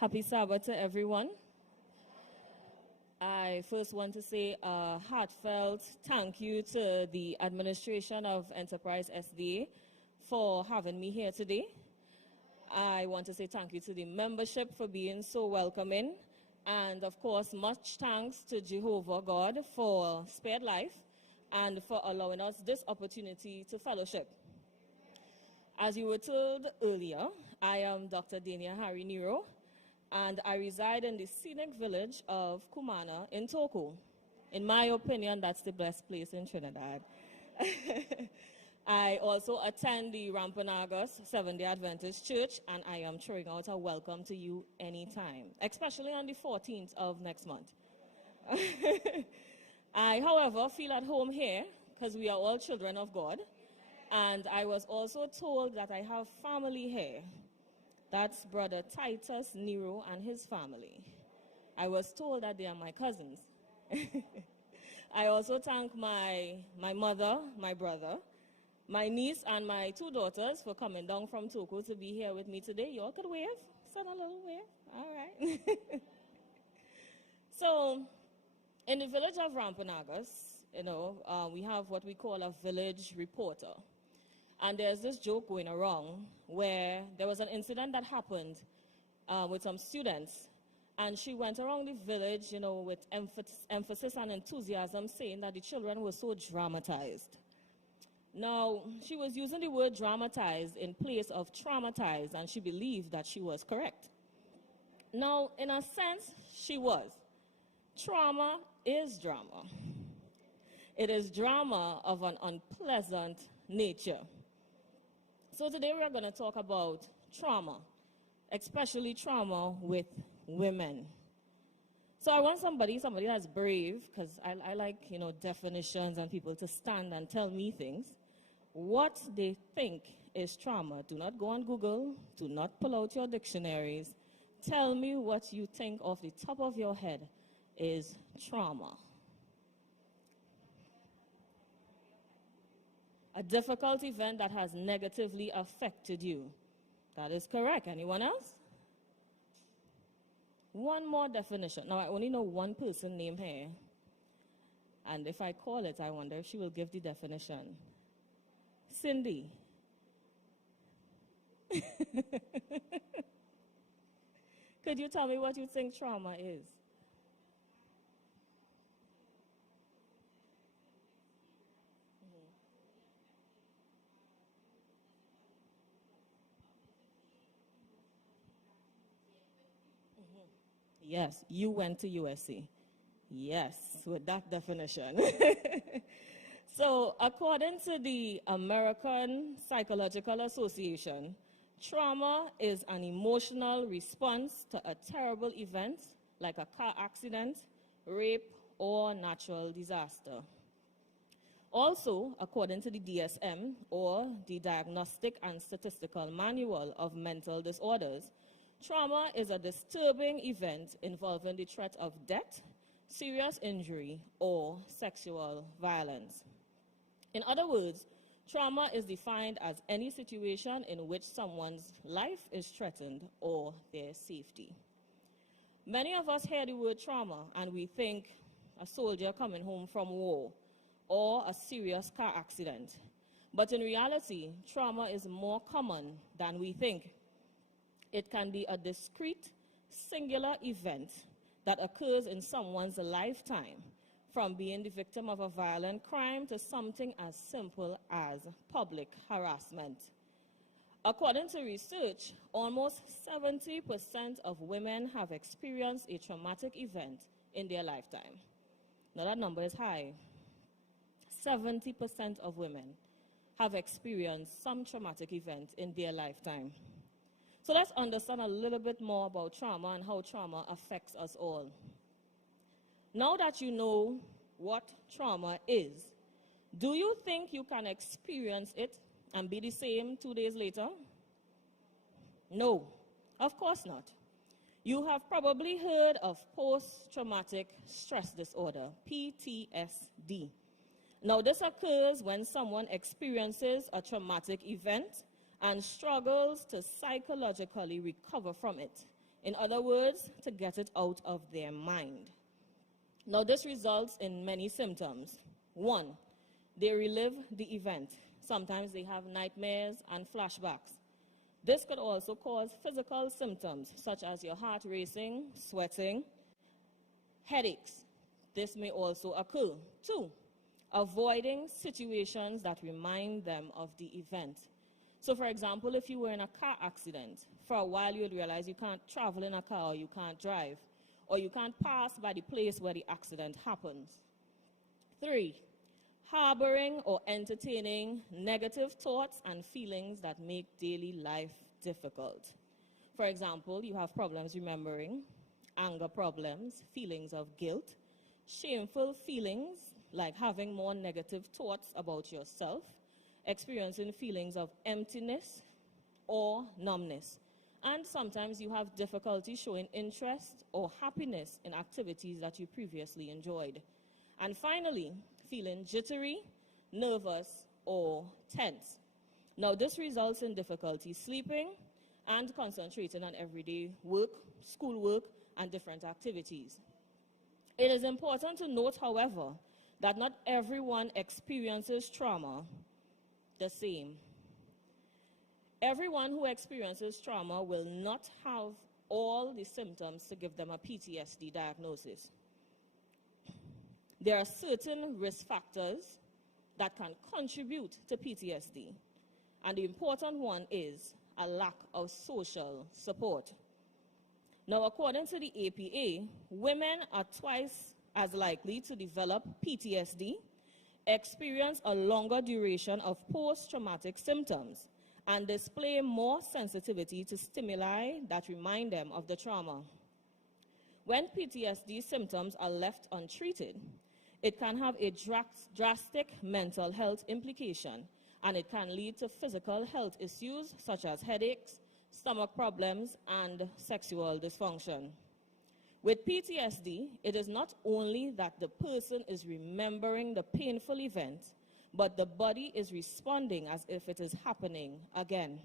Happy Sabbath to everyone. I first want to say a heartfelt thank you to the administration of Enterprise SDA for having me here today. I want to say thank you to the membership for being so welcoming. And of course, much thanks to Jehovah God for spared life and for allowing us this opportunity to fellowship. As you were told earlier, I am Dr. Dania Harry Nero, and I reside in the scenic village of Kumana in Togo. In my opinion, that's the best place in Trinidad. I also attend the Wampanoagus Seventh-day Adventist Church, and I am throwing out a welcome to you anytime, especially on the 14th of next month. I, however, feel at home here because we are all children of God, and I was also told that I have family here. That's Brother Titus Nero and his family. I was told that they are my cousins. I also thank my mother, my brother, my niece, and my two daughters for coming down from Togo to be here with me today. You all could wave? Send a little wave. All right. So, in the village of Wampanoagus, we have what we call a village reporter. And there's this joke going around where there was an incident that happened with some students. And she went around the village, with emphasis and enthusiasm, saying that the children were so dramatized. Now, she was using the word dramatized in place of traumatized, and she believed that she was correct. Now, in a sense, she was. Trauma is drama. It is drama of an unpleasant nature. So today we're going to talk about trauma, especially trauma with women. So I want somebody that's brave, because I like, definitions and people to stand and tell me things. What they think is trauma. Do not go on Google. Do not pull out your dictionaries. Tell me what you think off the top of your head is trauma. A difficult event that has negatively affected you. That is correct. Anyone else? One more definition. Now, I only know one person named here. And if I call it, I wonder if she will give the definition. Cindy. Could you tell me what you think trauma is? Yes, you went to USC. Yes, with that definition. So, according to the American Psychological Association, trauma is an emotional response to a terrible event like a car accident, rape, or natural disaster. Also, according to the DSM, or the Diagnostic and Statistical Manual of Mental Disorders, trauma is a disturbing event involving the threat of death, serious injury, or sexual violence. In other words, trauma is defined as any situation in which someone's life is threatened or their safety. Many of us hear the word trauma and we think a soldier coming home from war or a serious car accident. But in reality, trauma is more common than we think. It can be a discrete, singular event that occurs in someone's lifetime, from being the victim of a violent crime to something as simple as public harassment. According to research, almost 70% of women have experienced a traumatic event in their lifetime. Now that number is high. 70% of women have experienced some traumatic event in their lifetime. So let's understand a little bit more about trauma and how trauma affects us all. Now that you know what trauma is, do you think you can experience it and be the same 2 days later? No, of course not. You have probably heard of post-traumatic stress disorder, PTSD. Now, this occurs when someone experiences a traumatic event and struggles to psychologically recover from it In other words, to get it out of their mind. Now, this results in many symptoms. 1, they relive the event. Sometimes they have nightmares and flashbacks. This could also cause physical symptoms, such as your heart racing, sweating, headaches. This may also occur. 2, avoiding situations that remind them of the event. So, for example, if you were in a car accident, for a while you would realize you can't travel in a car, or you can't drive, or you can't pass by the place where the accident happens. 3, harboring or entertaining negative thoughts and feelings that make daily life difficult. For example, you have problems remembering, anger problems, feelings of guilt, shameful feelings like having more negative thoughts about yourself, experiencing feelings of emptiness or numbness. And sometimes you have difficulty showing interest or happiness in activities that you previously enjoyed. And finally, feeling jittery, nervous, or tense. Now, this results in difficulty sleeping and concentrating on everyday work, schoolwork, and different activities. It is important to note, however, that not everyone experiences trauma the same. Everyone who experiences trauma will not have all the symptoms to give them a PTSD diagnosis. There are certain risk factors that can contribute to PTSD, and the important one is a lack of social support. Now, according to the APA, women are twice as likely to develop PTSD, experience a longer duration of post-traumatic symptoms, and display more sensitivity to stimuli that remind them of the trauma. When PTSD symptoms are left untreated, it can have a drastic mental health implication, and it can lead to physical health issues such as headaches, stomach problems, and sexual dysfunction. With PTSD, it is not only that the person is remembering the painful event, but the body is responding as if it is happening again.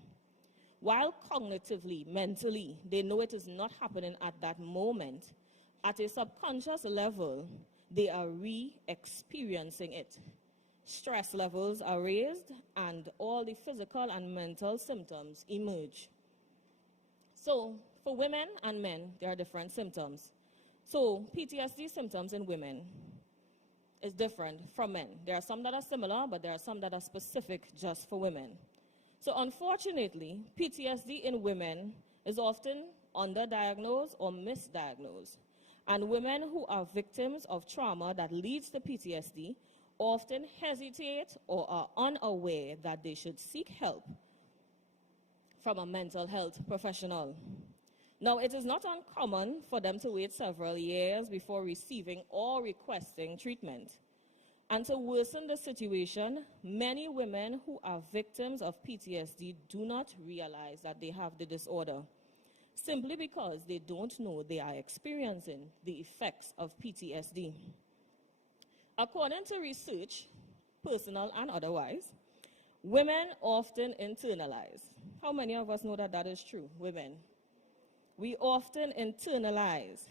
While cognitively, mentally, they know it is not happening at that moment, at a subconscious level, they are re-experiencing it. Stress levels are raised, and all the physical and mental symptoms emerge. So, for women and men, there are different symptoms. So, PTSD symptoms in women is different from men. There are some that are similar, but there are some that are specific just for women. So, unfortunately, PTSD in women is often underdiagnosed or misdiagnosed. And women who are victims of trauma that leads to PTSD often hesitate or are unaware that they should seek help from a mental health professional. Now, it is not uncommon for them to wait several years before receiving or requesting treatment. And to worsen the situation, many women who are victims of PTSD do not realize that they have the disorder, simply because they don't know they are experiencing the effects of PTSD. According to research, personal and otherwise, women often internalize. How many of us know that that is true, women? We often internalize.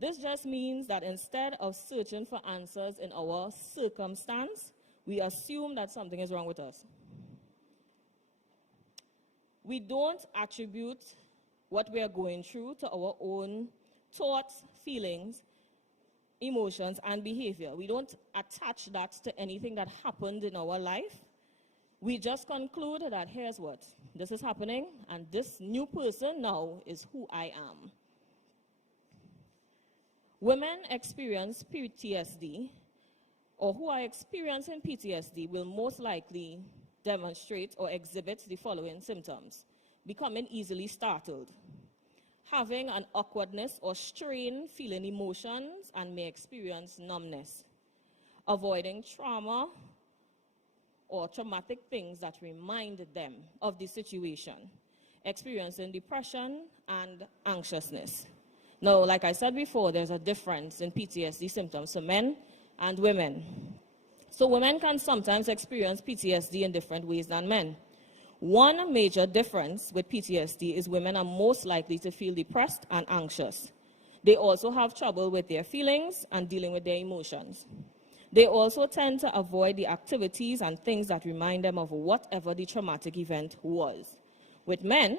This just means that instead of searching for answers in our circumstance, we assume that something is wrong with us. We don't attribute what we are going through to our own thoughts, feelings, emotions, and behavior. We don't attach that to anything that happened in our life. We just conclude that here's what, this is happening, and this new person now is who I am. Women experience PTSD, or who are experiencing PTSD, will most likely demonstrate or exhibit the following symptoms: becoming easily startled, having an awkwardness or strain feeling emotions, and may experience numbness, avoiding trauma or traumatic things that remind them of the situation, experiencing depression and anxiousness. Now, like I said before, there's a difference in PTSD symptoms for men and women. So women can sometimes experience PTSD in different ways than men. One major difference with PTSD is women are most likely to feel depressed and anxious. They also have trouble with their feelings and dealing with their emotions. They also tend to avoid the activities and things that remind them of whatever the traumatic event was. With men,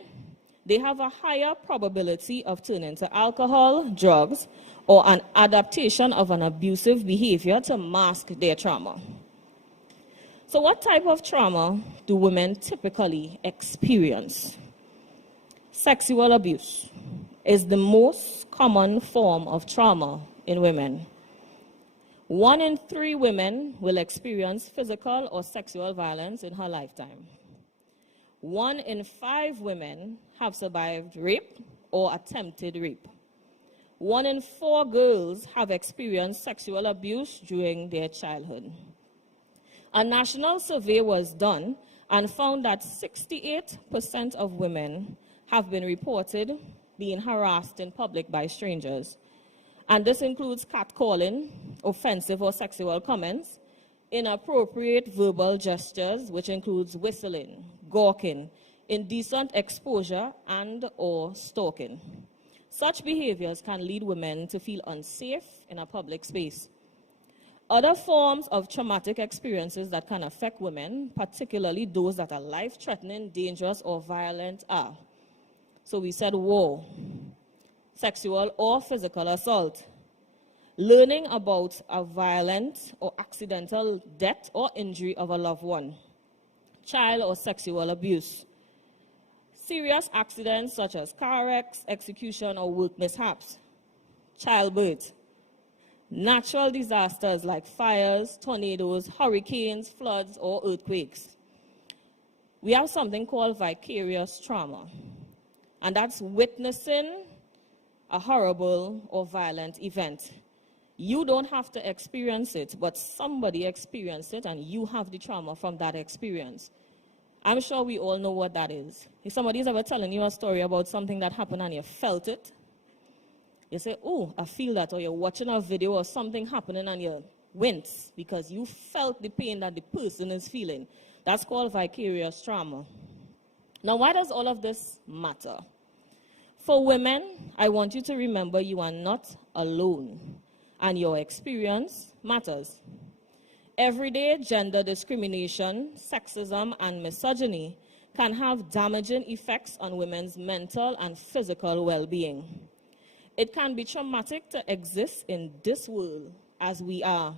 they have a higher probability of turning to alcohol, drugs, or an adaptation of an abusive behavior to mask their trauma. So what type of trauma do women typically experience? Sexual abuse is the most common form of trauma in women. 1 in 3 women will experience physical or sexual violence in her lifetime. 1 in 5 women have survived rape or attempted rape. 1 in 4 girls have experienced sexual abuse during their childhood. A national survey was done and found that 68% of women have been reported being harassed in public by strangers. And this includes catcalling, offensive or sexual comments, inappropriate verbal gestures, which includes whistling, gawking, indecent exposure, and/or stalking. Such behaviors can lead women to feel unsafe in a public space. Other forms of traumatic experiences that can affect women, particularly those that are life-threatening, dangerous, or violent, are. So we said war, sexual or physical assault, learning about a violent or accidental death or injury of a loved one, child or sexual abuse, serious accidents such as car wrecks, execution, or work mishaps, childbirth, natural disasters like fires, tornadoes, hurricanes, floods, or earthquakes. We have something called vicarious trauma, and that's witnessing a horrible or violent event. You don't have to experience it, but somebody experienced it, and you have the trauma from that experience. I'm sure we all know what that is. If somebody's ever telling you a story about something that happened and you felt it, you say, oh, I feel that, or you're watching a video of something happening and you wince because you felt the pain that the person is feeling. That's called vicarious trauma. Now, why does all of this matter? For women, I want you to remember you are not alone, and your experience matters. Everyday gender discrimination, sexism, and misogyny can have damaging effects on women's mental and physical well-being. It can be traumatic to exist in this world as we are.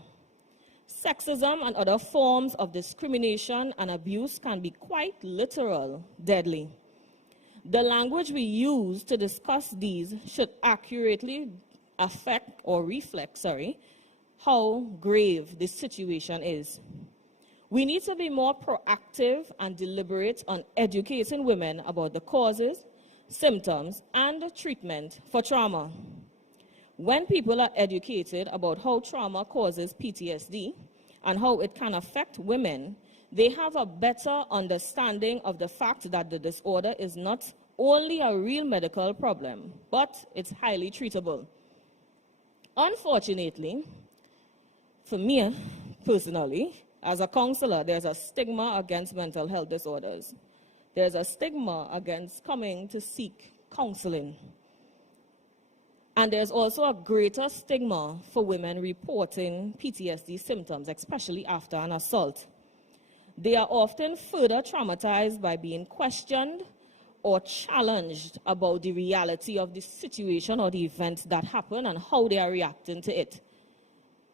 Sexism and other forms of discrimination and abuse can be quite literal, deadly. The language we use to discuss these should accurately reflect how grave this situation is. We need to be more proactive and deliberate on educating women about the causes, symptoms, and treatment for trauma. When people are educated about how trauma causes PTSD and how it can affect women, they have a better understanding of the fact that the disorder is not only a real medical problem, but it's highly treatable. Unfortunately, for me personally, as a counselor, there's a stigma against mental health disorders. There's a stigma against coming to seek counseling. And there's also a greater stigma for women reporting PTSD symptoms, especially after an assault. They are often further traumatized by being questioned or challenged about the reality of the situation or the event that happened and how they are reacting to it.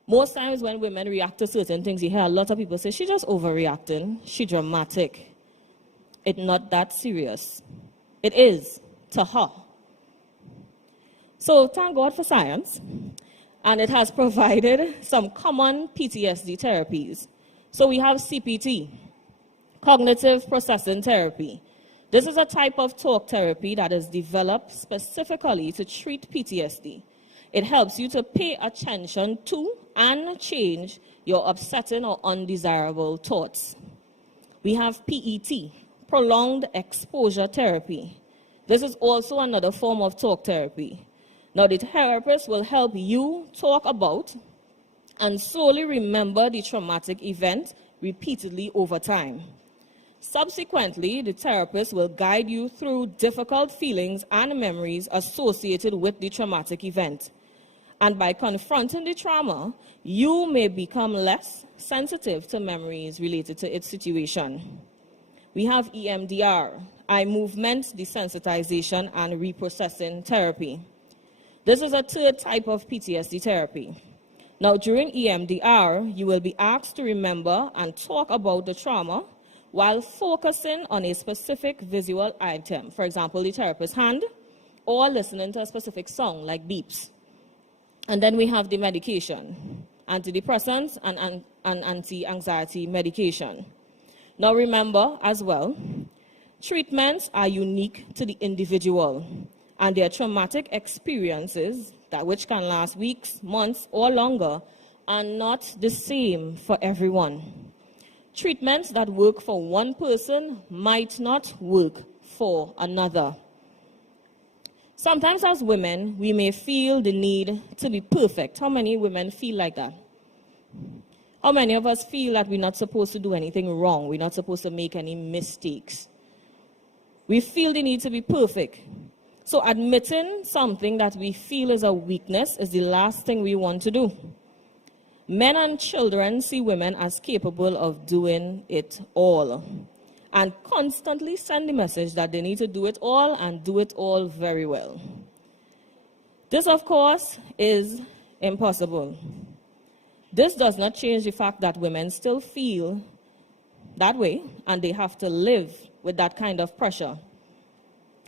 Most times when women react to certain things, you hear a lot of people say, she's just overreacting, she's dramatic. It's not that serious. It is to her. So thank God for science, and it has provided some common PTSD therapies. So we have CPT, cognitive processing therapy. This is a type of talk therapy that is developed specifically to treat PTSD. It helps you to pay attention to and change your upsetting or undesirable thoughts. We have PET, prolonged exposure therapy. This is also another form of talk therapy. Now, the therapist will help you talk about and slowly remember the traumatic event repeatedly over time. Subsequently, the therapist will guide you through difficult feelings and memories associated with the traumatic event. And by confronting the trauma, you may become less sensitive to memories related to its situation. We have EMDR, eye movement desensitization and reprocessing therapy. This is a third type of PTSD therapy. Now, during EMDR, you will be asked to remember and talk about the trauma while focusing on a specific visual item, for example, the therapist's hand, or listening to a specific song like beeps. And then we have the medication, antidepressants and anti-anxiety medication. Now remember as well, treatments are unique to the individual, and their traumatic experiences, that which can last weeks, months, or longer, are not the same for everyone. Treatments that work for one person might not work for another. Sometimes as women, we may feel the need to be perfect. How many women feel like that? How many of us feel that we're not supposed to do anything wrong? We're not supposed to make any mistakes. We feel the need to be perfect. So admitting something that we feel is a weakness is the last thing we want to do. Men and children see women as capable of doing it all and constantly send the message that they need to do it all and do it all very well. This, of course, is impossible. This does not change the fact that women still feel that way and they have to live with that kind of pressure.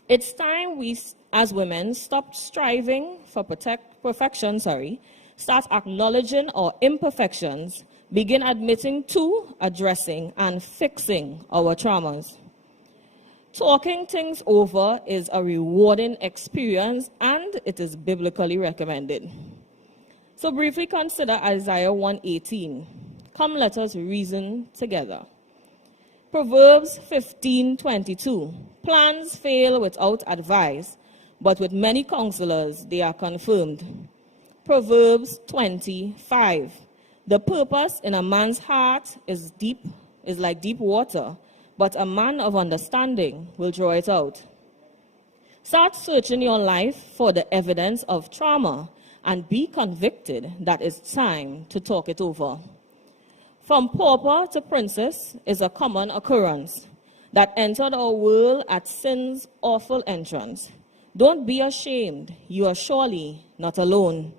It's time we, as women, stop striving for perfection, start acknowledging our imperfections, begin admitting to, addressing, and fixing our traumas. Talking things over is a rewarding experience, and it is biblically recommended. So briefly consider Isaiah 1:18. Come, let us reason together. Proverbs 15:22. Plans fail without advice, but with many counselors they are confirmed. Proverbs 20:5. The purpose in a man's heart is like deep water, but a man of understanding will draw it out. Start searching your life for the evidence of trauma and be convicted that it's time to talk it over. From pauper to princess is a common occurrence that entered our world at sin's awful entrance. Don't be ashamed. You are surely not alone.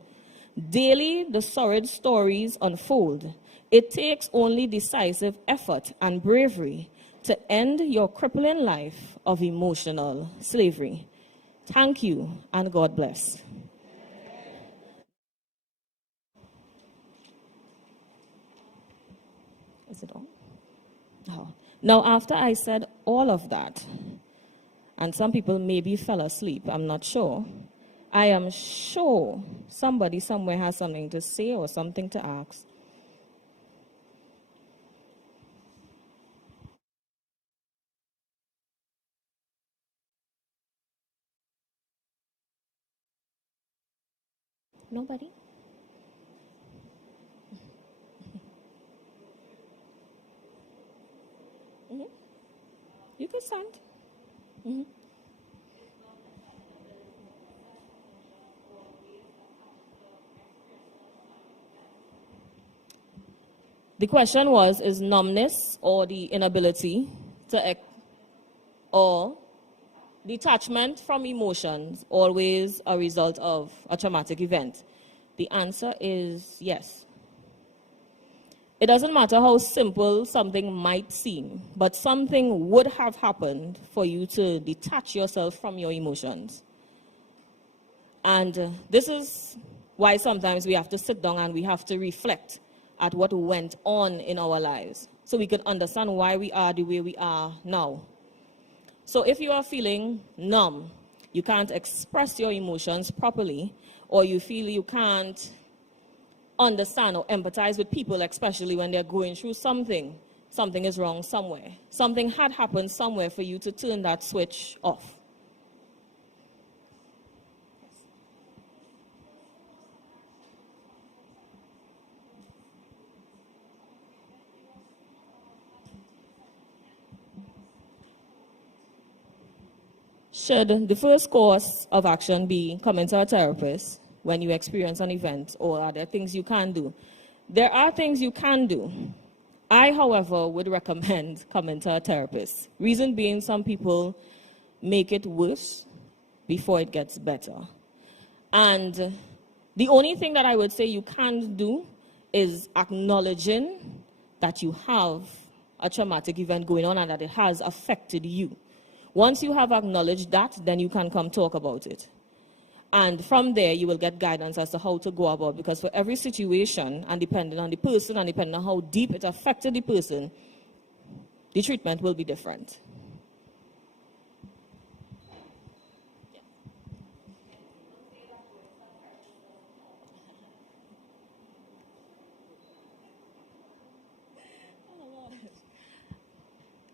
Daily, the sordid stories unfold. It takes only decisive effort and bravery to end your crippling life of emotional slavery. Thank you, and God bless. Is it on? Oh. Now, after I said all of that, and some people maybe fell asleep, I'm not sure, I am sure somebody somewhere has something to say or something to ask. Nobody? Mm-hmm. You can stand. Mm-hmm. The question was, is numbness or the inability to, or detachment from emotions always a result of a traumatic event? The answer is yes. It doesn't matter how simple something might seem, but something would have happened for you to detach yourself from your emotions. And this is why sometimes we have to sit down and we have to reflect at what went on in our lives so we can understand why we are the way we are now. So if you are feeling numb, you can't express your emotions properly, or you feel you can't understand or empathize with people, especially when they're going through something is wrong somewhere. Something had happened somewhere for you to turn that switch off. Should the first course of action be coming to a therapist when you experience an event, or are there things you can do? There are things you can do. I, however, would recommend coming to a therapist. Reason being, some people make it worse before it gets better. And the only thing that I would say you can do is acknowledging that you have a traumatic event going on and that it has affected you. Once you have acknowledged that, then you can come talk about it. And from there, you will get guidance as to how to go about, because for every situation, and depending on the person, and depending on how deep it affected the person, the treatment will be different.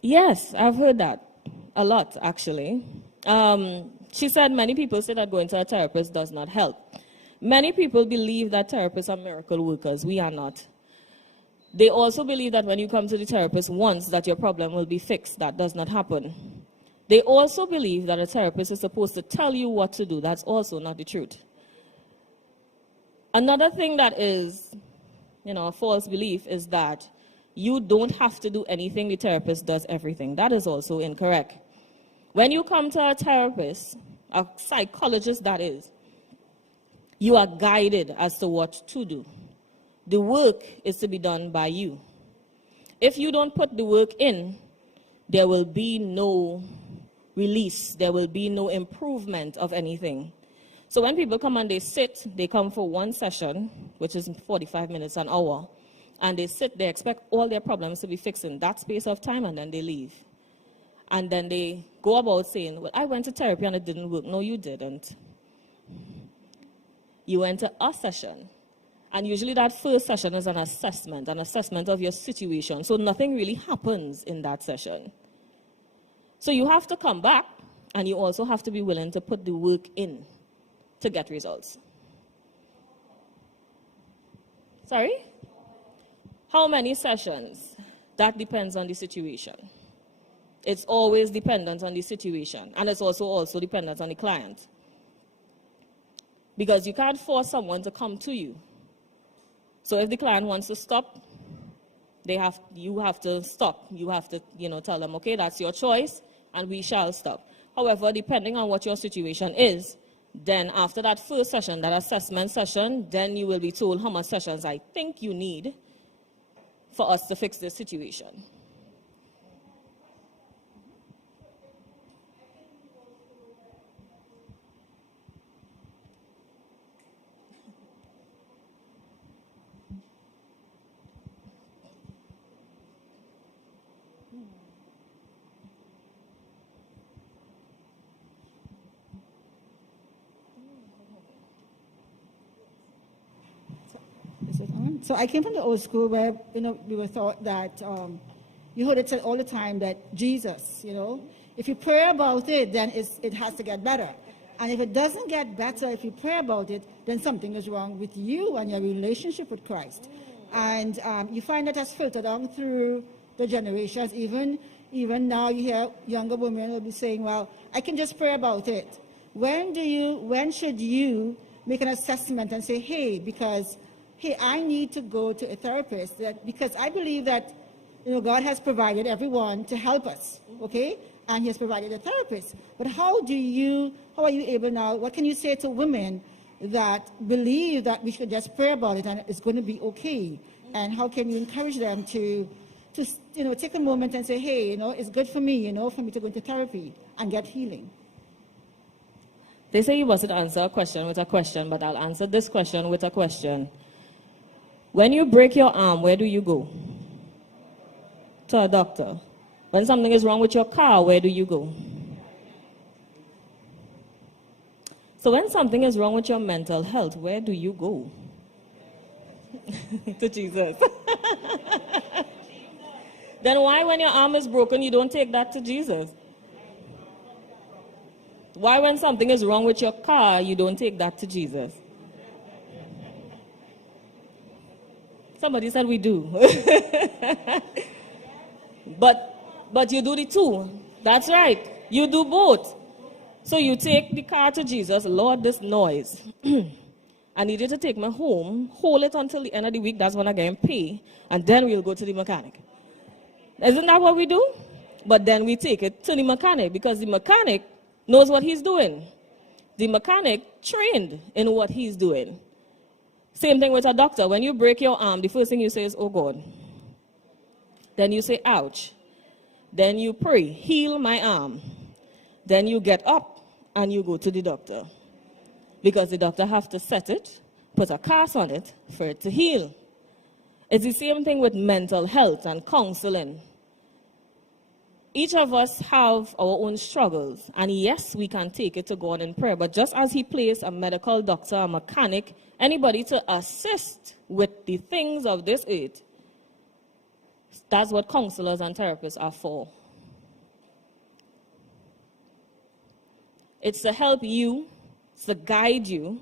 Yes, I've heard that a lot, actually. She said many people say that going to a therapist does not help. Many people believe that therapists are miracle workers. We are not. They also believe that when you come to the therapist once, that your problem will be fixed. That does not happen. They also believe that a therapist is supposed to tell you what to do. That's also not the truth. Another thing that is, a false belief is that you don't have to do anything, the therapist does everything. That is also incorrect. When you come to a therapist, a psychologist that is, you are guided as to what to do. The work is to be done by you. If you don't put the work in, there will be no release. There will be no improvement of anything. So when people come and they sit, they come for one session, which is 45 minutes, an hour, and they sit, they expect all their problems to be fixed in that space of time, and then they leave. And then they go about saying, well, I went to therapy and it didn't work. No, you didn't. You went to a session. And usually that first session is an assessment of your situation. So nothing really happens in that session. So you have to come back, and you also have to be willing to put the work in to get results. Sorry? How many sessions? That depends on the situation. It's always dependent on the situation, and it's also dependent on the client. Because you can't force someone to come to you. So if the client wants to stop, you have to stop. You have to, tell them, okay, that's your choice, and we shall stop. However, depending on what your situation is, then after that first session, that assessment session, then you will be told how much sessions I think you need for us to fix this situation. So I came from the old school where, we were taught that, you heard it said all the time that Jesus, if you pray about it, then it has to get better. And if it doesn't get better, if you pray about it, then something is wrong with you and your relationship with Christ. And you find that has filtered down through the generations. Even now you hear younger women will be saying, well, I can just pray about it. When should you make an assessment and say, hey, I need to go to a therapist, because I believe that, God has provided everyone to help us, okay? And he has provided a therapist. But how are you able now, what can you say to women that believe that we should just pray about it and it's going to be okay? And how can you encourage them to take a moment and say, hey, it's good for me, for me to go into therapy and get healing? They say you mustn't answer a question with a question, but I'll answer this question with a question. When you break your arm, where do you go? To a doctor. When something is wrong with your car, where do you go? So when something is wrong with your mental health, where do you go? To Jesus. Then why, when your arm is broken, you don't take that to Jesus? Why, when something is wrong with your car, you don't take that to Jesus? Somebody said we do. But you do the two. That's right. You do both. So you take the car to Jesus, Lord, this noise. I need you to take me home, hold it until the end of the week, that's when I get pay, and then we'll go to the mechanic. Isn't that what we do? But then we take it to the mechanic because the mechanic knows what he's doing. The mechanic trained in what he's doing. Same thing with a doctor. When you break your arm, the first thing you say is, oh God. Then you say, ouch. Then you pray, heal my arm. Then you get up and you go to the doctor. Because the doctor has to set it, put a cast on it for it to heal. It's the same thing with mental health and counseling. Each of us have our own struggles. And yes, we can take it to God in prayer. But just as he placed a medical doctor, a mechanic, anybody to assist with the things of this earth, that's what counselors and therapists are for. It's to help you, it's to guide you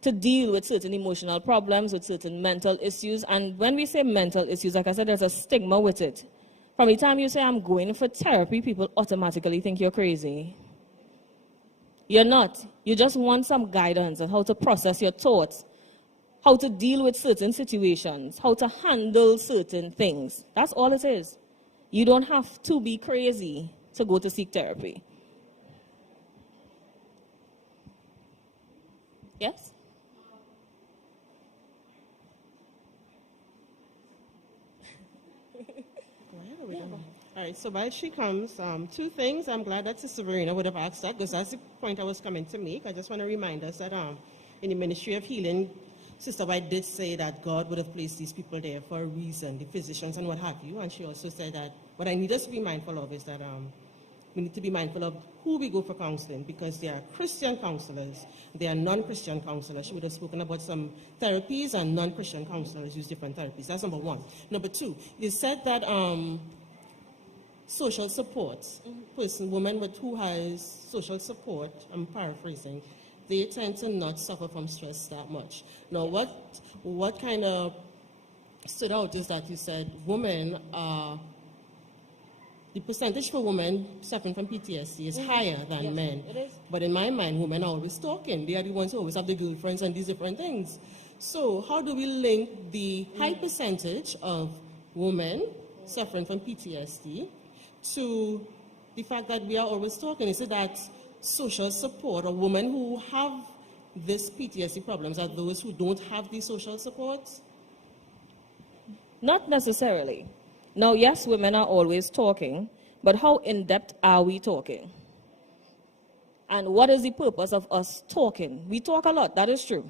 to deal with certain emotional problems, with certain mental issues. And when we say mental issues, like I said, there's a stigma with it. From the time you say, I'm going for therapy, people automatically think you're crazy. You're not. You just want some guidance on how to process your thoughts, how to deal with certain situations, how to handle certain things. That's all it is. You don't have to be crazy to go to seek therapy. Yes? All right, so while she comes, two things. I'm glad that Sister Verena would have asked that because that's the point I was coming to make. I just want to remind us that in the Ministry of Healing, Sister White did say that God would have placed these people there for a reason, the physicians and what have you. And she also said that what I need us to be mindful of is that we need to be mindful of who we go for counseling because there are Christian counselors, there are non-Christian counselors. She would have spoken about some therapies and non-Christian counselors use different therapies. That's number one. Number two, you said that social support, women who has social support, I'm paraphrasing, they tend to not suffer from stress that much. Now, what kind of stood out is that you said women are, the percentage for women suffering from PTSD is higher than men. It is. But in my mind, women are always talking. They are the ones who always have the girlfriends and these different things. So how do we link the high percentage of women suffering from PTSD to the fact that we are always talking? Is it that social support or women who have this PTSD problems are those who don't have the social support? Not necessarily. Now, yes, women are always talking, but how in-depth are we talking? And what is the purpose of us talking? We talk a lot, that is true.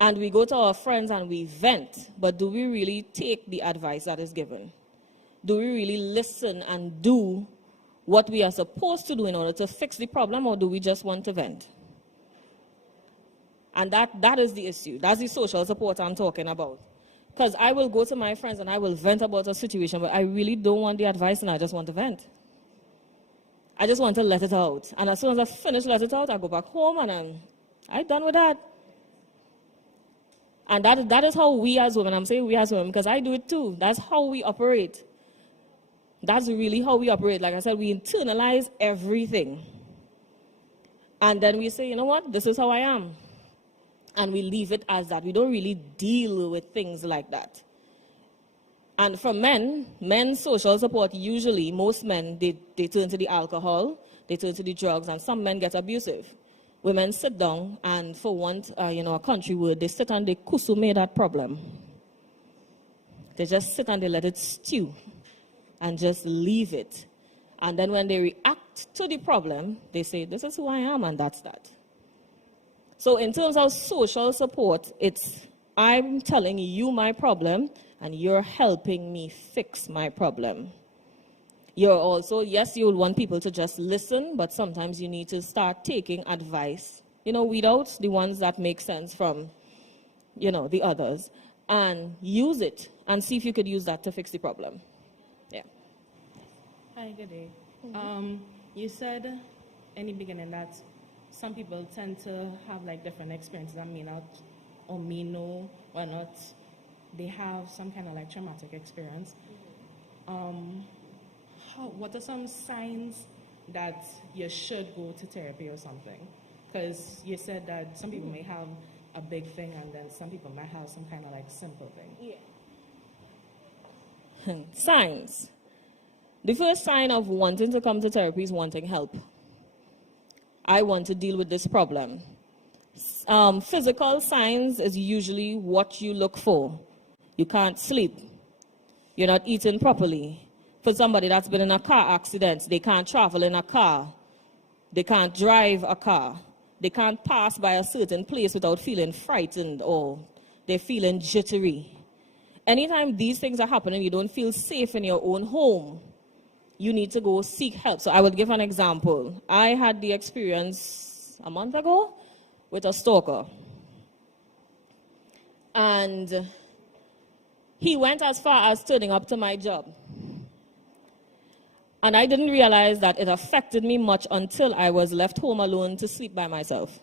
And we go to our friends and we vent, but do we really take the advice that is given? Do we really listen and do what we are supposed to do in order to fix the problem, or do we just want to vent? And that is the issue. That's the social support I'm talking about. Because I will go to my friends and I will vent about a situation, but I really don't want the advice and I just want to vent. I just want to let it out. And as soon as I finish let it out, I go back home and I'm done with that. And that is how we as women, I'm saying we as women, because I do it too. That's how we operate. That's really how we operate. Like I said, we internalize everything. And then we say, you know what, this is how I am. And we leave it as that. We don't really deal with things like that. And for men's social support, usually, most men, they turn to the alcohol, they turn to the drugs, and some men get abusive. Women sit down, and for want, a country word, they sit and they kusume that problem. They just sit and they let it stew and just leave it. And then when they react to the problem, they say, this is who I am, and that's that. So in terms of social support, it's I'm telling you my problem, and you're helping me fix my problem. You're also, yes, you'll want people to just listen, but sometimes you need to start taking advice, weed out the ones that make sense from, the others, and use it, and see if you could use that to fix the problem. Yeah. Hi, good day. You said in the beginning that some people tend to have different experiences and may not or may know or not they have some kind of traumatic experience. What are some signs that you should go to therapy or something? Because you said that some people may have a big thing and then some people might have some kind of like simple thing. Yeah. Signs. The first sign of wanting to come to therapy is wanting help. I want to deal with this problem. Physical signs is usually what you look for. You can't sleep. You're not eating properly. For somebody that's been in a car accident, they can't travel in a car. They can't drive a car. They can't pass by a certain place without feeling frightened or they're feeling jittery. Anytime these things are happening, you don't feel safe in your own home, you need to go seek help. So I will give an example. I had the experience a month ago with a stalker. And he went as far as turning up to my job. And I didn't realize that it affected me much until I was left home alone to sleep by myself.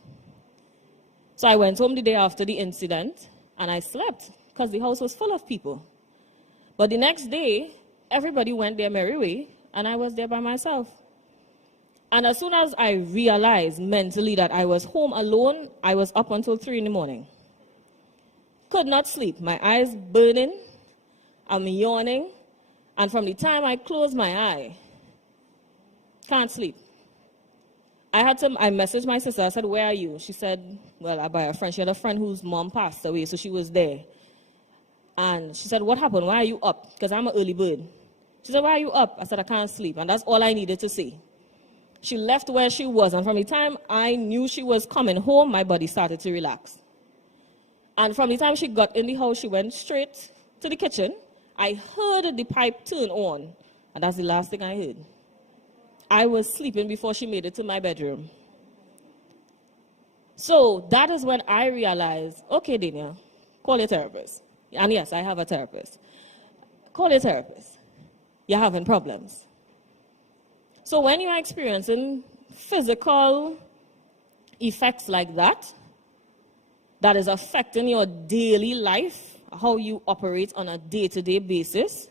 So I went home the day after the incident, and I slept because the house was full of people. But the next day, everybody went their merry way, and I was there by myself. And as soon as I realized mentally that I was home alone, I was up until 3 in the morning. Could not sleep. My eyes burning. I'm yawning. And from the time I closed my eye, can't sleep. I messaged my sister. I said, where are you? She said, well, I by a friend. She had a friend whose mom passed away, so she was there. And she said, what happened? Why are you up? Because I'm an early bird. She said, why are you up? I said, I can't sleep. And that's all I needed to say. She left where she was. And from the time I knew she was coming home, my body started to relax. And from the time she got in the house, she went straight to the kitchen. I heard the pipe turn on. And that's the last thing I heard. I was sleeping before she made it to my bedroom. So that is when I realized, okay, Daniel, call your therapist. And yes, I have a therapist. Call your therapist. You're having problems. So when you're experiencing physical effects like that, that is affecting your daily life, how you operate on a day-to-day basis,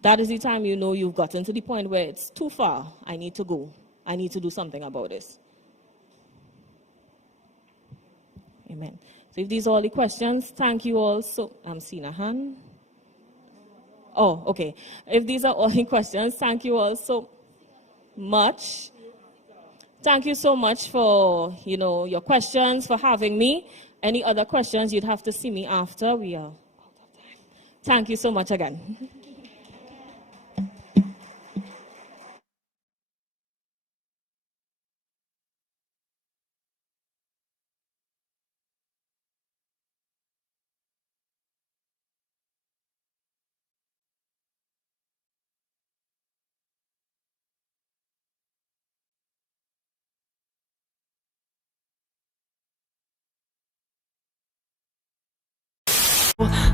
that is the time you know you've gotten to the point where it's too far. I need to go. I need to do something about this. Amen. So if these are all the questions, thank you all. So I'm seeing a hand. Oh, okay. If these are all the questions, thank you all so much. Thank you so much for, your questions, for having me. Any other questions, you'd have to see me after. We are out of time. Thank you so much again.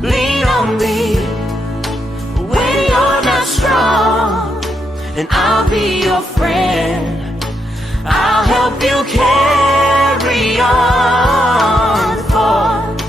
Lean on me when you're not strong, and I'll be your friend. I'll help you carry on, for